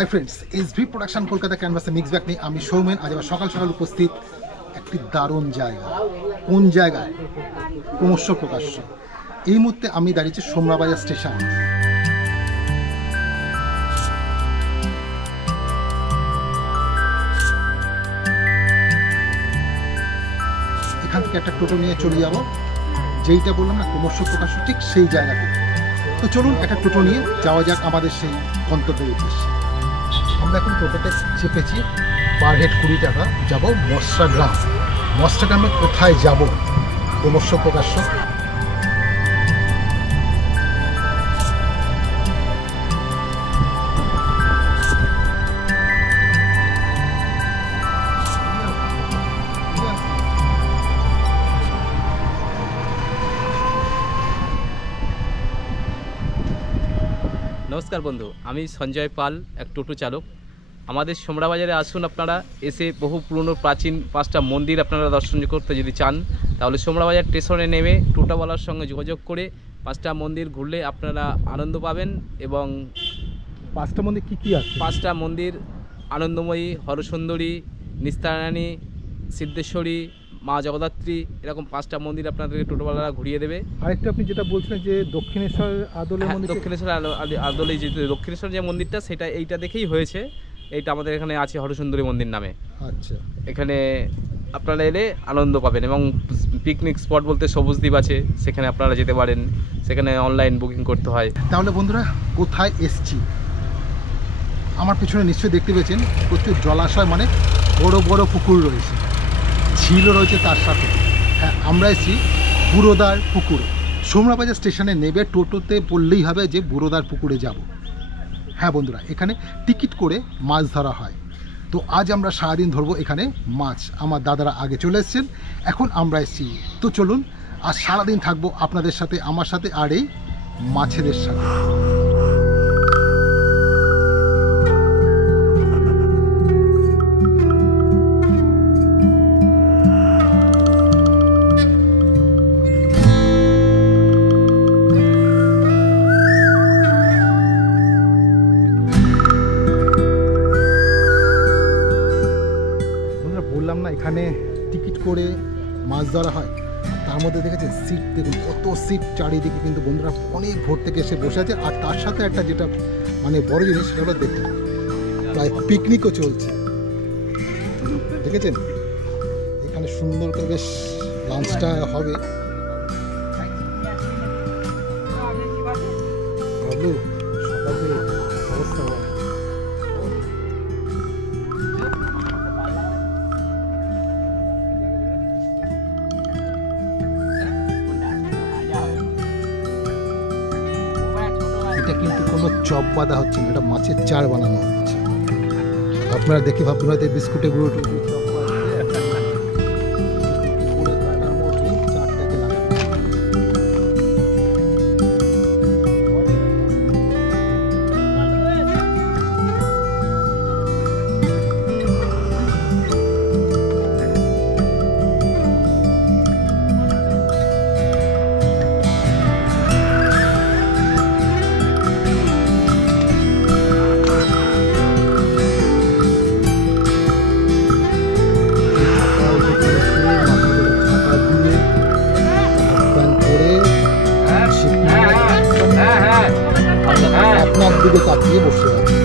Hi friends, SV production Kolkata ক্যানভাসে mix back নিয়ে আমি সৌমেন আজ আবার সকাল সকাল উপস্থিত একটি দারুণ জায়গা। কোন জায়গায়? ক্রমশ প্রকাশ্য। এই মুহূর্তে আমি দাঁড়িয়েছি সোমরাবাজার স্টেশন। এখান থেকে একটা টোটো নিয়ে চলে যাব, যেইটা বললাম না ক্রমশ প্রকাশ্য, ঠিক সেই জায়গাতে। তো চলুন একটা টোটো নিয়ে যাওয়া যাক আমাদের সেই গন্তব্যের উদ্দেশ্যে। আমরা এখন টোটোতে চেপেছি, পার হেড 20 টাকা। যাব মশরা গ্রাম। মশরা গ্রামে কোথায় যাব? ক্রমশ প্রকাশ্য। নমস্কার বন্ধু, আমি সঞ্জয় পাল, এক টোটো চালক। আমাদের সোমরাবাজারে আসুন, আপনারা এসে বহু পুরনো প্রাচীন 5টা মন্দির আপনারা দর্শন করতে যদি চান, তাহলে সোমরাবাজার স্টেশনে নেমে টোটোওয়ালার সঙ্গে যোগাযোগ করে 5টা মন্দির ঘুরলে আপনারা আনন্দ পাবেন। এবং 5টা মন্দির কী কী আছে? 5টা মন্দির আনন্দময়ী, হরসুন্দরী, নিস্তারানী, সিদ্ধেশ্বরী, মা জগদ্ধাত্রী, এরকম 5টা মন্দির আপনাদেরকে টোটোওয়ালারা ঘুরিয়ে দেবে। আরেকটা আপনি যেটা বলছিলেন যে দক্ষিণেশ্বর আদলে মন্দির, দক্ষিণেশ্বর আদলে যে দক্ষিণেশ্বর যে মন্দিরটা, সেটা এইটা দেখেই হয়েছে। এইটা আমাদের এখানে আছে হরসুন্দরী মন্দির নামে। আচ্ছা, এখানে আপনারা এলে আনন্দ পাবেন। এবং পিকনিক স্পট বলতে সবুজদ্বীপ আছে, সেখানে আপনারা যেতে পারেন। সেখানে অনলাইন বুকিং করতে হয়। তাহলে বন্ধুরা কোথায় এসছি? আমার পিছনে নিশ্চয়ই দেখতে পেয়েছেন প্রচুর জলাশয়, মানে বড় বড় পুকুর রয়েছে, ঝিল রয়েছে তার সাথে। হ্যাঁ, আমরা এসেছি বুড়োদার পুকুরে। সোমরাবাজার স্টেশনে নেবে টোটোতে বললেই হবে যে বুড়োদার পুকুরে যাব। হ্যাঁ বন্ধুরা, এখানে টিকিট করে মাছ ধরা হয়। তো আজ আমরা সারাদিন ধরবো এখানে মাছ। আমার দাদারা আগে চলে এসেছেন, এখন আমরা এসেছি। তো চলুন আর সারাদিন থাকবো আপনাদের সাথে, আমার সাথে, আর এই মাছেদের সাথে। বললাম না এখানে টিকিট করে মাছ ধরা হয়। তার মধ্যে দেখেছেন সিট, দেখুন কত সিট চারিদিকে, কিন্তু বন্ধুরা অনেক ভোর থেকে এসে বসে আছে। আর তার সাথে একটা যেটা মানে বড় জিনিস, সেটা হলো দেখুন প্রায় পিকনিকও চলছে, দেখেছেন। এখানে সুন্দর করে বেশ লাঞ্চটা হবে। সকালে অবস্থা হবে। এটা কিন্তু কোনো চপ বাঁধা হচ্ছে না, এটা মাছের চার বানানো হচ্ছে। আপনারা দেখে ভাববেন হয়তো বিস্কুটে গুঁড়ো টুকরো চপ আপনার দিকে তাকিয়ে বসে আছে।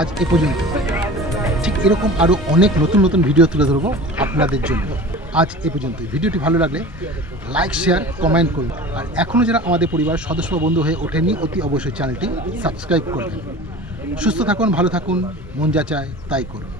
আজ এ পর্যন্ত। ঠিক এরকম আরও অনেক নতুন নতুন ভিডিও তুলে ধরবো আপনাদের জন্য। আজ এ পর্যন্ত। ভিডিওটি ভালো লাগলে লাইক, শেয়ার, কমেন্ট করুন। আর এখনও যারা আমাদের পরিবার সদস্য বা বন্ধু হয়ে ওঠেনি, অতি অবশ্যই চ্যানেলটি সাবস্ক্রাইব করবেন। সুস্থ থাকুন, ভালো থাকুন, মন যা চায় তাই করুন।